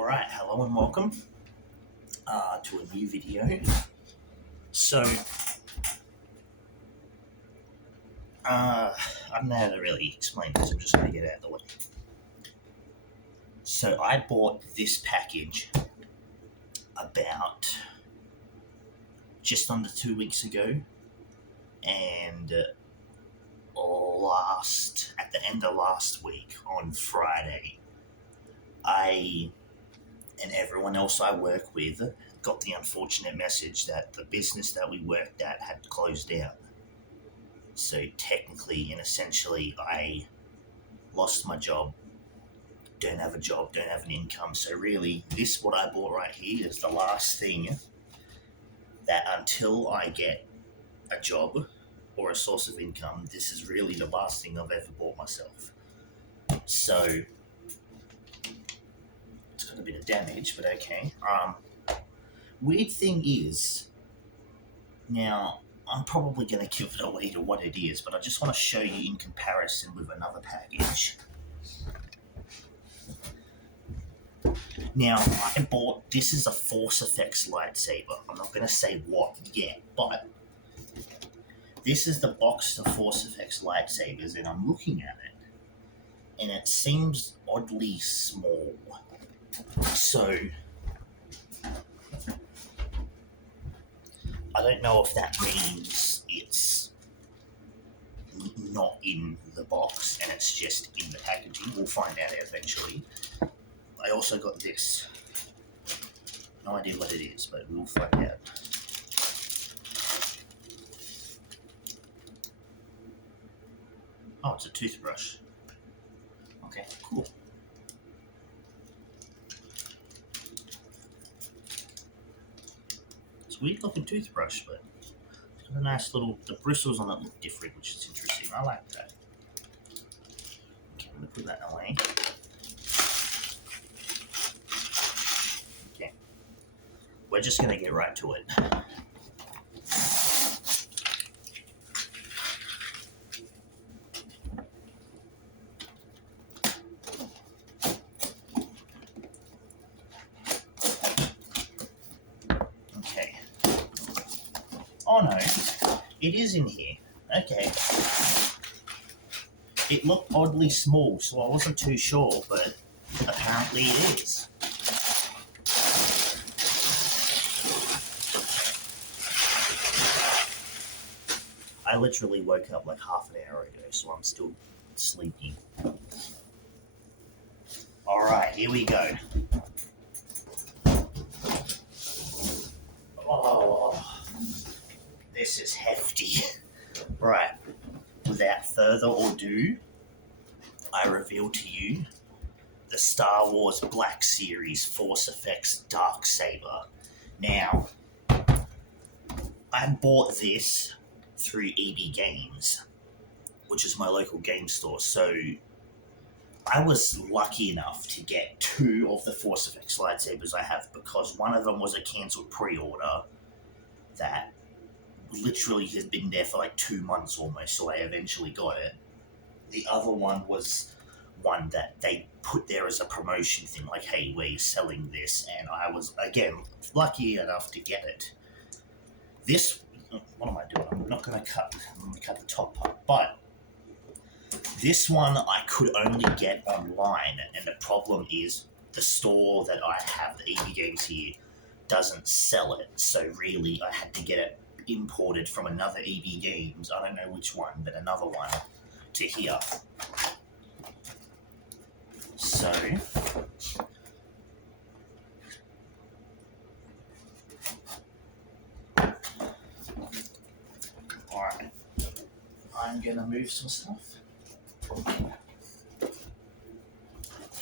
Alright, hello and welcome to a new video. So, I don't know how to really explain this, I'm just going to get out of the way. So, I bought this package about just under 2 weeks ago, and at the end of last week, on Friday, I and everyone else I work with got the unfortunate message that the business that we worked at had closed down. So technically and essentially, I lost my job, don't have an income. So really, what I bought right here is the last thing that until I get a job or a source of income, this is really the last thing I've ever bought myself. So it's got a bit of damage, but okay. Weird thing is, now I'm probably going to give it away to what it is, but I just want to show you in comparison with another package. Now, this is a Force Effects lightsaber. I'm not going to say what yet, but this is the box of Force Effects lightsabers, and I'm looking at it, and it seems oddly small. So, I don't know if that means it's not in the box and it's just in the packaging. We'll find out eventually. I also got this. No idea what it is, but we'll find out. Oh, it's a toothbrush. Okay, cool. It's a weird looking toothbrush, but it's got a nice the bristles on it look different, which is interesting. I like that. Okay, I'm going to put that away. Okay. We're just going to get right to it. Oh no, it is in here. Okay. It looked oddly small, so I wasn't too sure, but apparently it is. I literally woke up like half an hour ago, so I'm still sleepy. Alright, here we go. Oh. This is hefty. Right, without further ado, I reveal to you the Star Wars Black Series Force Effects Darksaber. Now, I bought this through EB Games, which is my local game store, so I was lucky enough to get 2 of the Force Effects lightsabers I have, because one of them was a cancelled pre-order that literally has been there for like 2 months almost, so I eventually got it. The other one was one that they put there as a promotion thing, like, hey, we're selling this, and I was, again, lucky enough to get it. What am I doing? I'm going to cut the top part, but this one I could only get online, and the problem is the store that I have, the EB Games here, doesn't sell it, so really I had to get it imported from another EB Games, I don't know which one, but another one, to here. So, alright, I'm gonna move some stuff.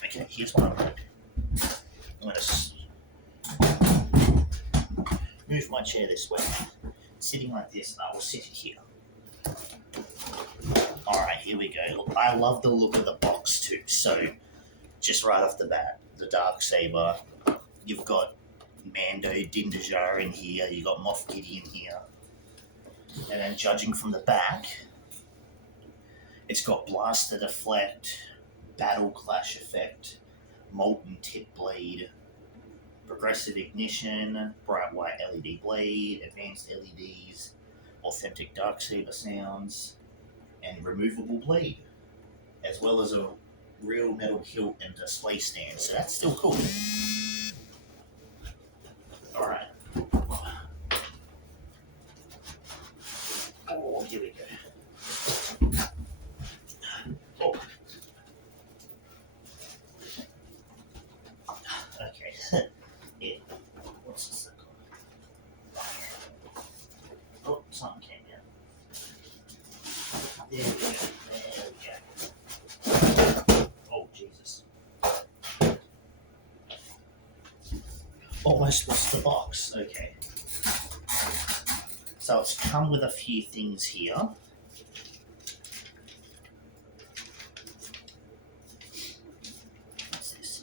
Okay, here's what I'm gonna do. I'm gonna move my chair this way. Sitting like this, I will sit here. Alright, here we go. Look, I love the look of the box too. So, just right off the bat, the Darksaber, you've got Mando Din Djarin in here, you've got Moff Gideon here. And then judging from the back, it's got Blaster Deflect, Battle Clash Effect, Molten Tip Blade, progressive ignition, bright white LED blade, advanced LEDs, authentic Darksaber sounds, and removable blade, as well as a real metal hilt and display stand. So that's still cool. All right. Oh, here we go. Oh. Okay. Yeah. What's this thing? Oh, something came out. There we go. There we go. Oh, Jesus. Almost lost the box. Okay. So it's come with a few things here. What's this?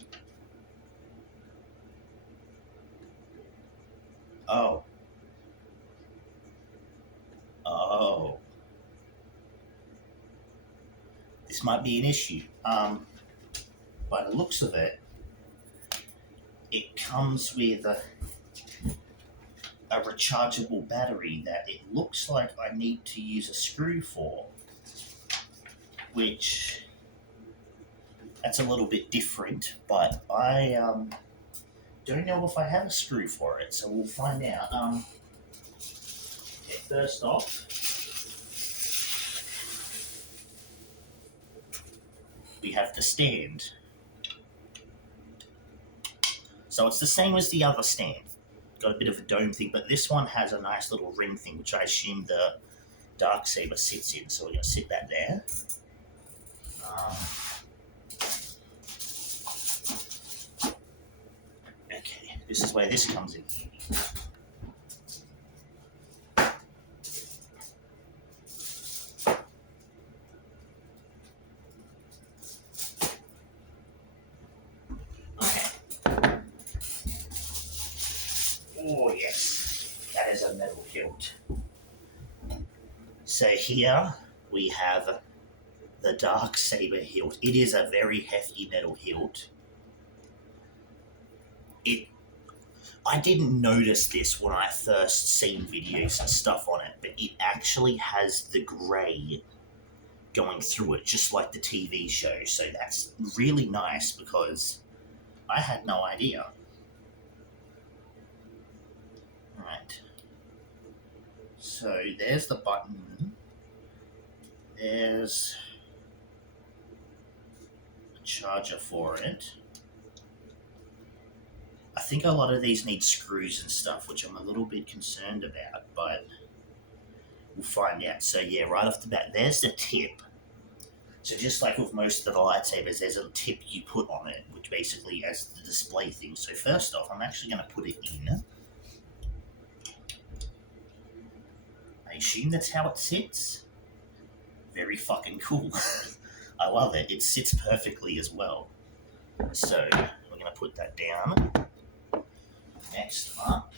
Oh. Oh. This might be an issue. By the looks of it, it comes with a rechargeable battery that it looks like I need to use a screw for, which that's a little bit different, but I don't know if I have a screw for it, so we'll find out. Okay, first off, we have the stand. So it's the same as the other stand. Got a bit of a dome thing, but this one has a nice little ring thing, which I assume the Darksaber sits in. So we're going to sit that there. Okay, this is where this comes in. Oh yes, that is a metal hilt. So here we have the Darksaber hilt. It is a very hefty metal hilt. I didn't notice this when I first seen videos and stuff on it, but it actually has the grey going through it, just like the TV show. So that's really nice because I had no idea. Right. So there's the button. There's a charger for it. I think a lot of these need screws and stuff, which I'm a little bit concerned about, but we'll find out. So yeah, right off the bat, there's the tip. So just like with most of the lightsabers, there's a tip you put on it, which basically has the display thing. So first off, I'm actually going to put it in. I assume that's how it sits. Very fucking cool. I love it. It sits perfectly as well. So we're going to put that down. Next up,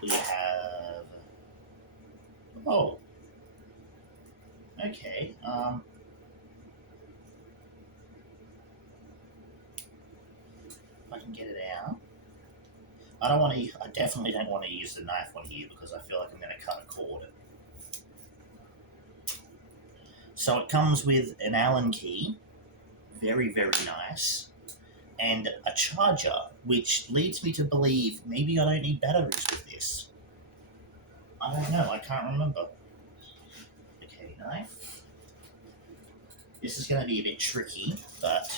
we have, oh, okay, if I can get it out. I definitely don't want to use the knife on here because I feel like I'm going to cut a cord. So it comes with an Allen key, very, very nice, and a charger, which leads me to believe maybe I don't need batteries with this. I don't know, I can't remember. Okay, knife. This is going to be a bit tricky, but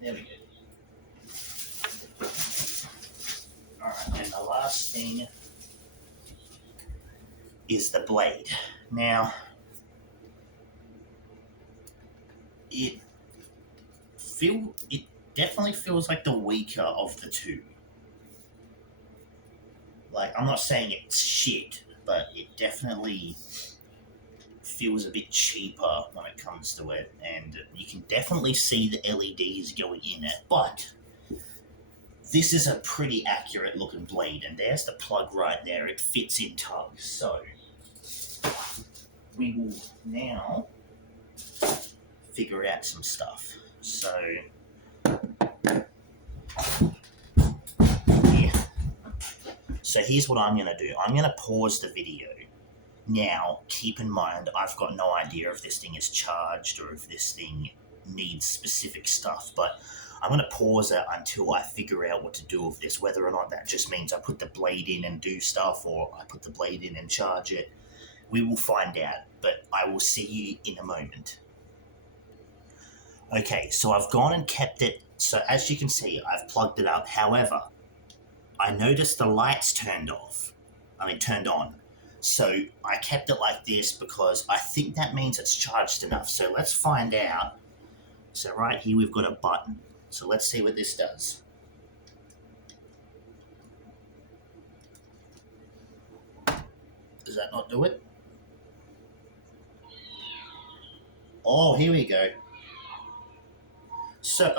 there we go. Alright, and the last thing is the blade. Now, it definitely feels like the weaker of the two. Like, I'm not saying it's shit, but it definitely feels a bit cheaper when it comes to it, and you can definitely see the LEDs going in it, but this is a pretty accurate looking blade, and there's the plug right there. It fits in tug. So we will now figure out some stuff. So yeah. So here's what I'm going to do. I'm going to pause the video. Now, keep in mind, I've got no idea if this thing is charged or if this thing needs specific stuff, but I'm going to pause it until I figure out what to do with this, whether or not that just means I put the blade in and do stuff, or I put the blade in and charge it. We will find out, but I will see you in a moment. Okay, so I've gone and kept it. So as you can see, I've plugged it up. However, I noticed the lights turned on. So I kept it like this because I think that means it's charged enough. So let's find out. So right here we've got a button. So let's see what this does. Does that not do it? Oh, here we go. So,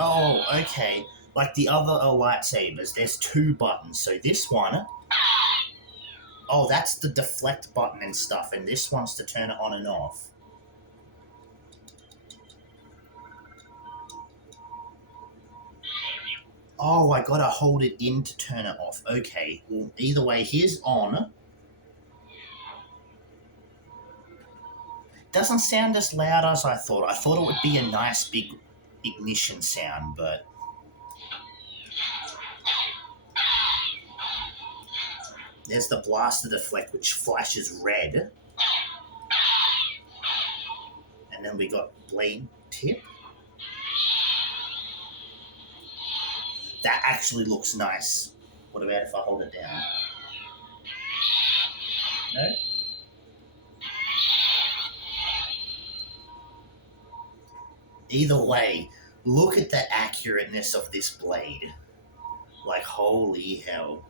okay. Like the other lightsabers, there's two buttons. So this one, that's the deflect button and stuff, and this one's to turn it on and off. Oh, I gotta hold it in to turn it off. Okay, well, either way, here's on. Doesn't sound as loud as I thought. I thought it would be a nice big ignition sound, but there's the blaster deflect, which flashes red. And then we got blade tip. That actually looks nice. What about if I hold it down? No? Either way, look at the accurateness of this blade. Like, holy hell.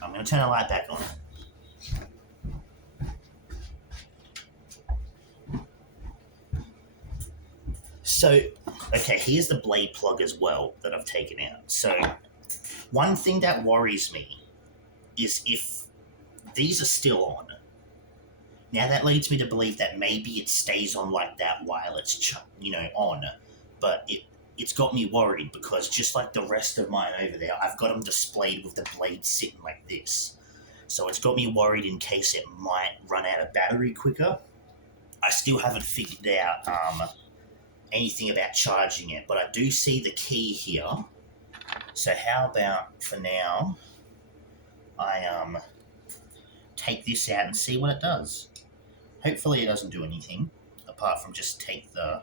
I'm going to turn the light back on. So, okay, here's the blade plug as well that I've taken out. So, one thing that worries me is if these are still on. Now, that leads me to believe that maybe it stays on like that while it's, on. But it's got me worried because just like the rest of mine over there, I've got them displayed with the blade sitting like this. So it's got me worried in case it might run out of battery quicker. I still haven't figured out anything about charging it, but I do see the key here. So how about, for now, I take this out and see what it does. Hopefully it doesn't do anything, apart from just take the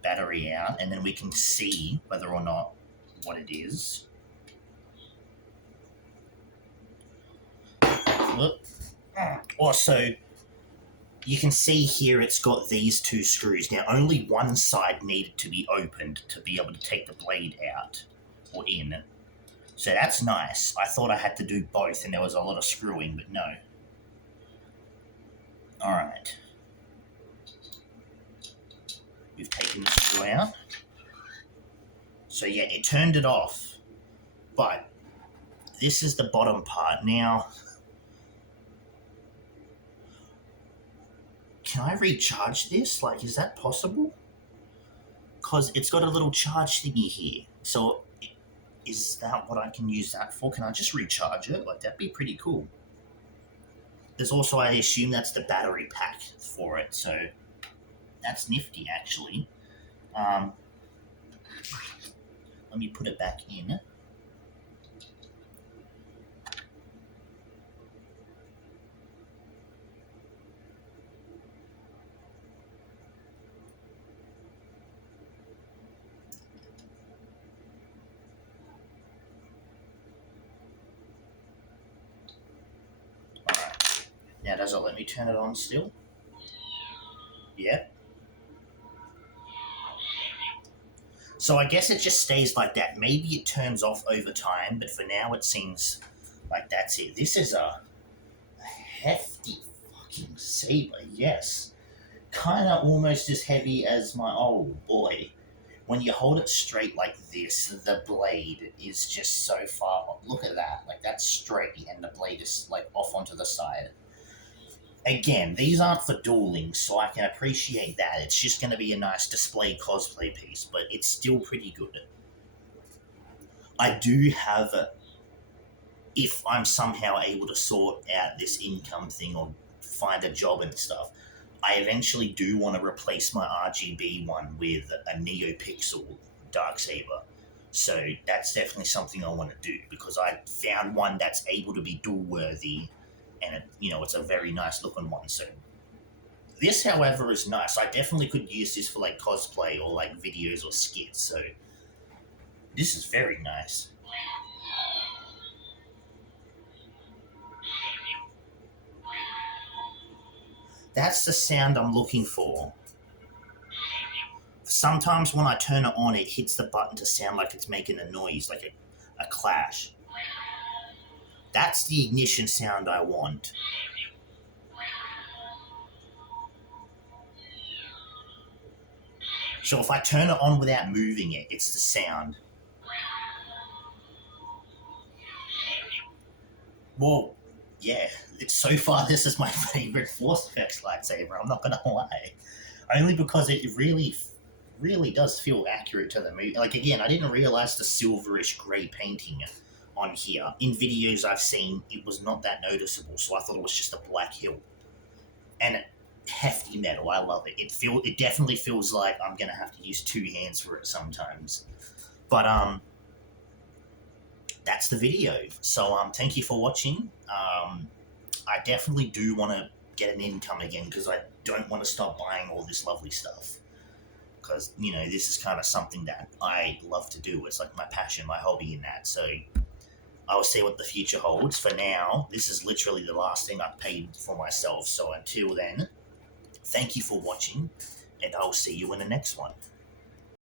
battery out, and then we can see whether or not what it is. Look. Also, you can see here it's got these two screws. Now, only one side needed to be opened to be able to take the blade out or in. So that's nice. I thought I had to do both, and there was a lot of screwing, but no. All right. We've taken the screw out. So yeah, it turned it off. But this is the bottom part. Now, can I recharge this? Like, is that possible? Because it's got a little charge thingy here. So is that what I can use that for? Can I just recharge it? Like, that'd be pretty cool. There's also, I assume that's the battery pack for it. So that's nifty, actually. Let me put it back in. Now, does it let me turn it on still? Yeah. So I guess it just stays like that. Maybe it turns off over time, but for now it seems like that's it. This is a hefty Saber, yes. Kind of almost as heavy as my. Oh boy. When you hold it straight like this, the blade is just so far. Look at that. Like, that's straight, and the blade is, like, off onto the side. Again, these aren't for dueling, so I can appreciate that. It's just going to be a nice display cosplay piece, but it's still pretty good. I do have if I'm somehow able to sort out this income thing or find a job and stuff, I eventually do want to replace my RGB one with a NeoPixel Darksaber. So that's definitely something I want to do because I found one that's able to be dual worthy, and it's a very nice looking one. So this, however, is nice. I definitely could use this for like cosplay or like videos or skits. So this is very nice. That's the sound I'm looking for. Sometimes when I turn it on, it hits the button to sound like it's making a noise, like a clash. That's the ignition sound I want. So if I turn it on without moving it, it's the sound. Well, yeah, so far this is my favorite Force Effects lightsaber. I'm not gonna lie, only because it really does feel accurate to the movie. Like again, I didn't realize the silverish grey painting on here. In videos I've seen, it was not that noticeable, so I thought it was just a black hill. And hefty metal, I love it. It definitely feels like I'm gonna have to use two hands for it sometimes. But that's the video. So thank you for watching. I definitely do want to get an income again because I don't want to stop buying all this lovely stuff. Because this is kind of something that I love to do. It's like my passion, my hobby in that. So I'll see what the future holds. For now, this is literally the last thing I've paid for myself. So until then, thank you for watching, and I'll see you in the next one.